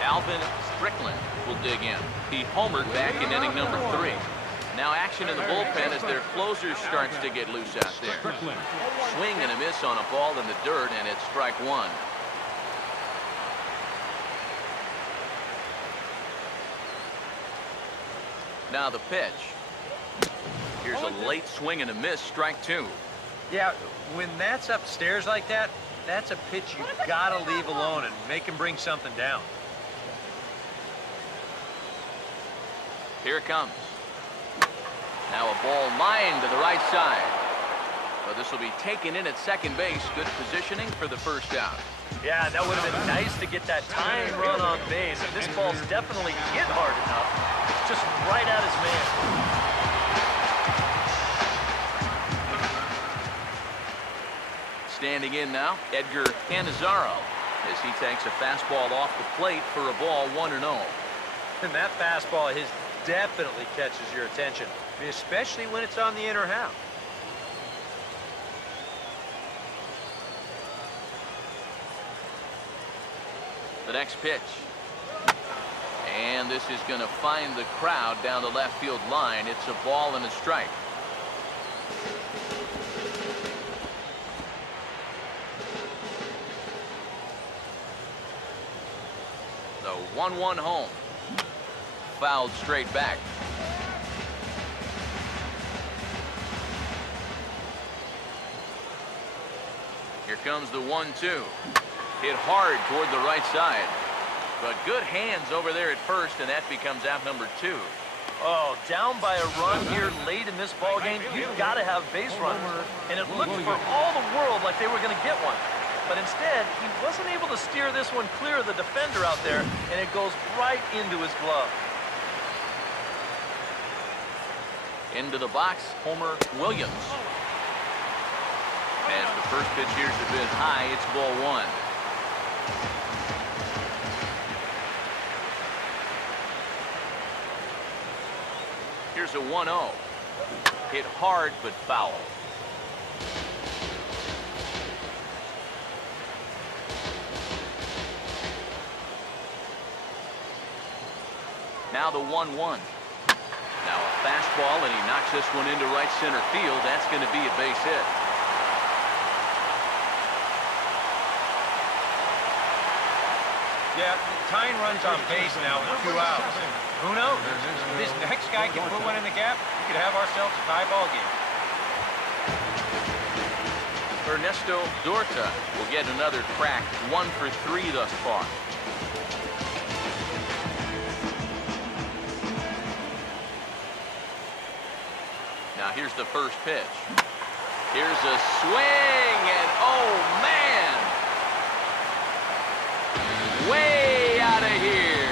Alvin Strickland will dig in. He homered back in inning number 3. Now action in the bullpen as their closer starts to get loose out there. Swing and a miss on a ball in the dirt, and it's strike 1. Now the pitch. Here's a late swing and a miss, strike 2. Yeah, when that's upstairs like that, that's a pitch you gotta leave alone and make him bring something down. Here it comes. Now a ball lined to the right side. But this will be taken in at second base. Good positioning for the first out. Yeah, that would have been nice to get that tying run on base, and this ball's definitely hit hard enough. It's just right at his man. Standing in now, Edgar Canizaro, as he takes a fastball off the plate for a ball 1-0. And that fastball of his definitely catches your attention, especially when it's on the inner half. The next pitch. And this is going to find the crowd down the left field line. It's a ball and a strike. The 1-1 home. Fouled straight back. Here comes the 1-2. Hit hard toward the right side. But good hands over there at first, and that becomes out number 2. Oh, down by a run here late in this ball game, you've got to have base runners. And it looked for all the world like they were going to get one. But instead, he wasn't able to steer this one clear of the defender out there, and it goes right into his glove. Into the box, Homer Williams. As the first pitch here's a bit high, it's ball 1. Here's a 1-0. Hit hard, but foul. Now the 1-1. Now a fastball, and he knocks this one into right center field. That's going to be a base hit. Yeah, tying runs on base now with 2 outs. Who knows? If this next guy can put one in the gap, we could have ourselves a tie ball game. Ernesto Dorta will get another crack. 1 for 3 thus far. Now here's the first pitch. Here's a swing, and oh man! Way out of here.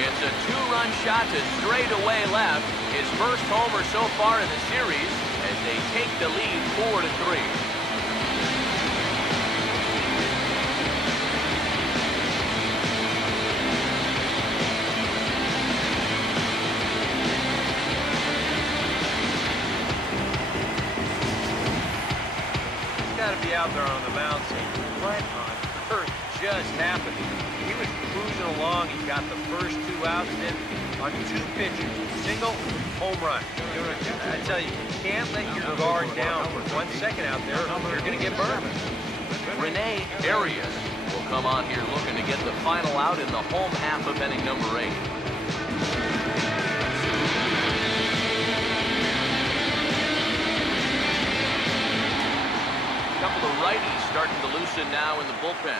It's a 2-run shot to straightaway left. His first homer so far in the series as they take the lead 4-3. Got to be out there on the mound saying, what on earth just happened? He was cruising along. He got the first 2 outs, and then on 2 pitches, single, home run. I tell you, you can't let your guard down for 1 second out there, or you're going to get burned. Rene Arias will come on here looking to get the final out in the home half of inning number 8. Couple of righties starting to loosen now in the bullpen.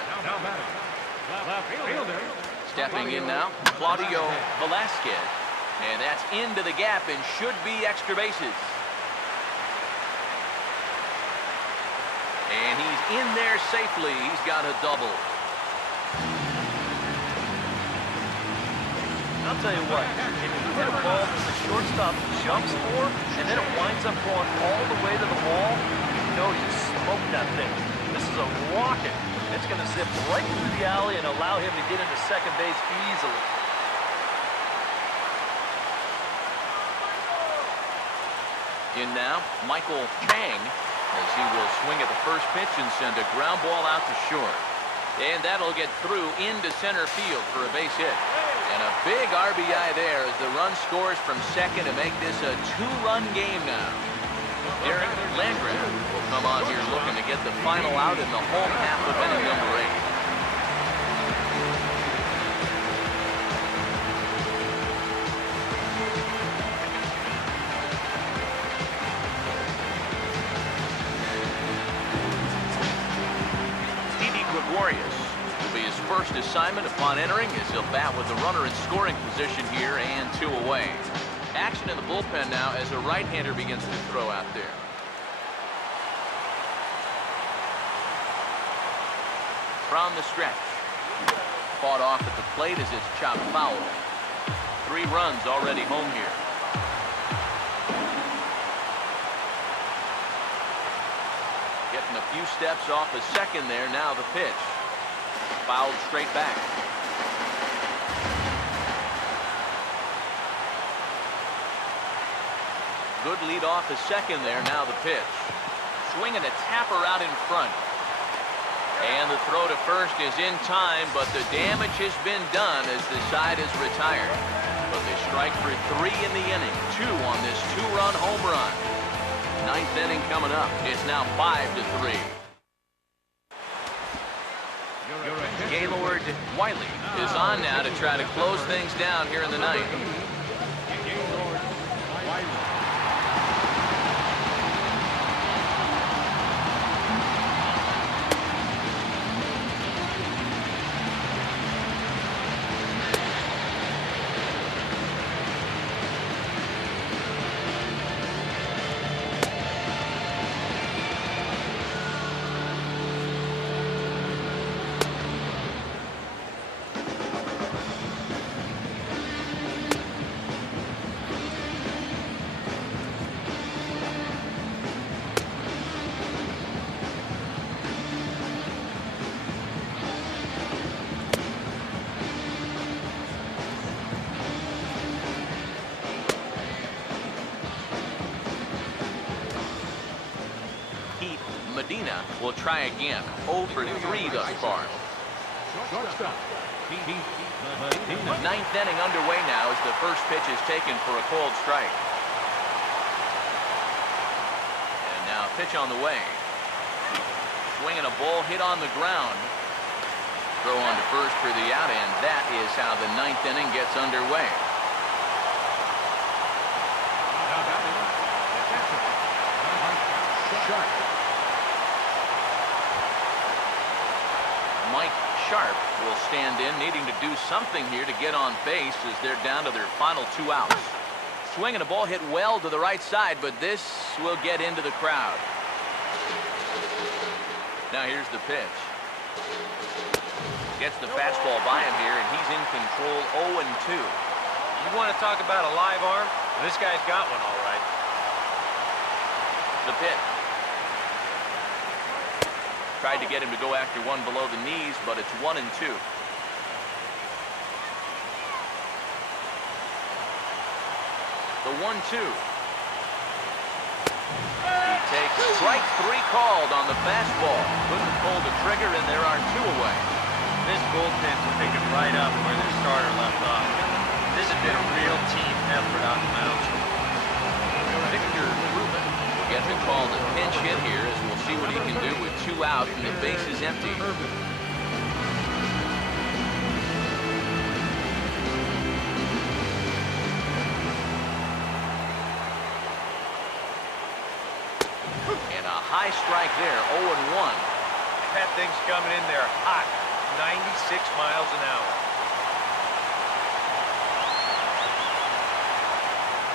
Stepping in now, Claudio Velasquez. And that's into the gap and should be extra bases. And he's in there safely. He's got a double. I'll tell you what, if you hit a ball that the shortstop jumps for, and then it winds up going all the way to the wall, you know you smoked that thing. This is a rocket. It's going to zip right through the alley and allow him to get into second base easily. In now, Michael Chang, as he will swing at the first pitch and send a ground ball out to short. And that'll get through into center field for a base hit. And a big RBI there as the run scores from second to make this a 2-run game now. Derek Landgren will come on here looking to get the final out in the home half of inning number 8. Gregorius will be his first assignment upon entering as he'll bat with the runner in scoring position here and 2 away. Action in the bullpen now as a right-hander begins to throw out there. From the stretch. Fought off at the plate as it's chopped foul. 3 runs already home here. Getting a few steps off the second there. Now the pitch. Fouled straight back. Good lead off the second there. Now the pitch. Swinging a tapper out in front. And the throw to first is in time, but the damage has been done as the side is retired. But they strike for 3 in the inning. 2 on this 2-run home run. 9th inning coming up. It's now 5-3. Gaylord Wiley is on now to try to close things down here in the 9th. Medina will try again. 0 for 3 thus far. Ninth inning underway now as the first pitch is taken for a called strike. And now pitch on the way. Swinging a ball hit on the ground. Throw on to first for the out, and that is how the ninth inning gets underway. Mike Sharp will stand in, needing to do something here to get on base as they're down to their final 2 outs. Swinging a ball hit well to the right side, but this will get into the crowd. Now here's the pitch. Gets the fastball by him here, and he's in control. 0-2. You want to talk about a live arm? Well, this guy's got one all right. The pitch. Tried to get him to go after one below the knees, but it's 1-2. The 1-2. He takes strike 3 called on the fastball. Couldn't pull the trigger, and there are 2 away. This bullpen's picking right up where their starter left off. This has been a real team effort on the mound. Victor Rubin will get the call to pinch hit here, as we'll see what he can do with 2 out and the base is empty. And a high strike there, 0-1. That thing's coming in there hot, 96 miles an hour.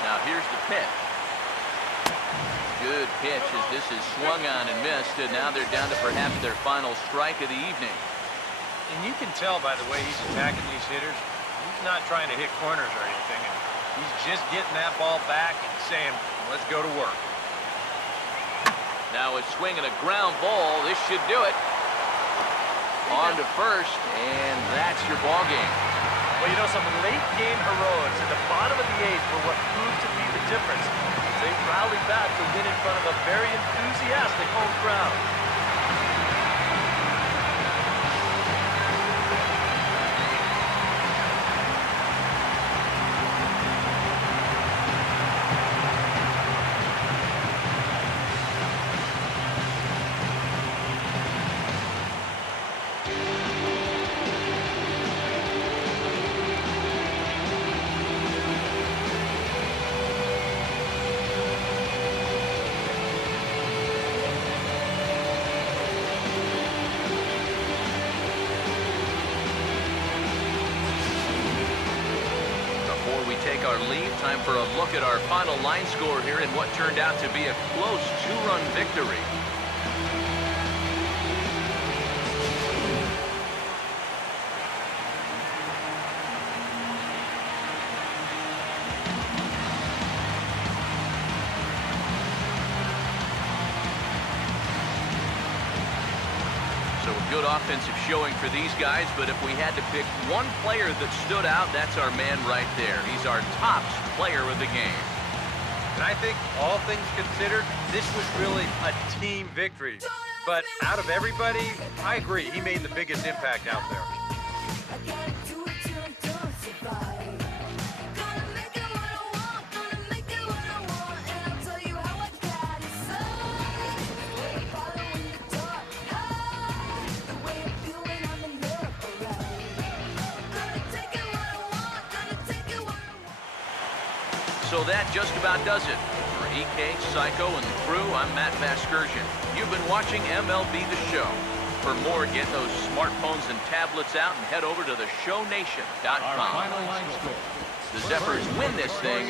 Now here's the pitch. Good pitch as this is swung on and missed, and now they're down to perhaps their final strike of the evening. And you can tell by the way he's attacking these hitters, he's not trying to hit corners or anything. He's just getting that ball back and saying, let's go to work. Now it's swinging a ground ball. This should do it. On to first, and that's your ball game. Well, you know, some late game heroics at the bottom of the 8th were what proved to be the difference. They rallied back to win in front of a very enthusiastic home crowd. Take our leave. Time for a look at our final line score here in what turned out to be a close 2-run victory. So a good offensive showing for these guys, but if we had to pick one player that stood out, that's our man right there. He's our top player of the game. And I think, all things considered, this was really a team victory. But out of everybody, I agree, he made the biggest impact out there. So that just about does it. For EK, Psycho, and the crew, I'm Matt Vasgersian. You've been watching MLB The Show. For more, get those smartphones and tablets out and head over to theshownation.com. Our final line score. The Zephyrs win this thing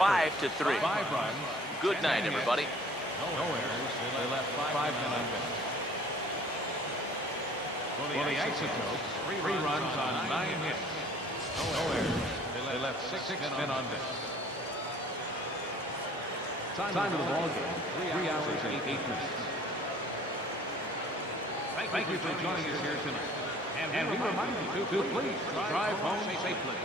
5-3. 5 runs. Good night, everybody. No errors. They left 5 men on base. For the Isotopes, 3 runs on 9 hits. No errors. They left 6 men on base. Time of the ball game, 3 hours and 8 minutes. Thank you for joining us here tonight. And we remind you to please drive home safely.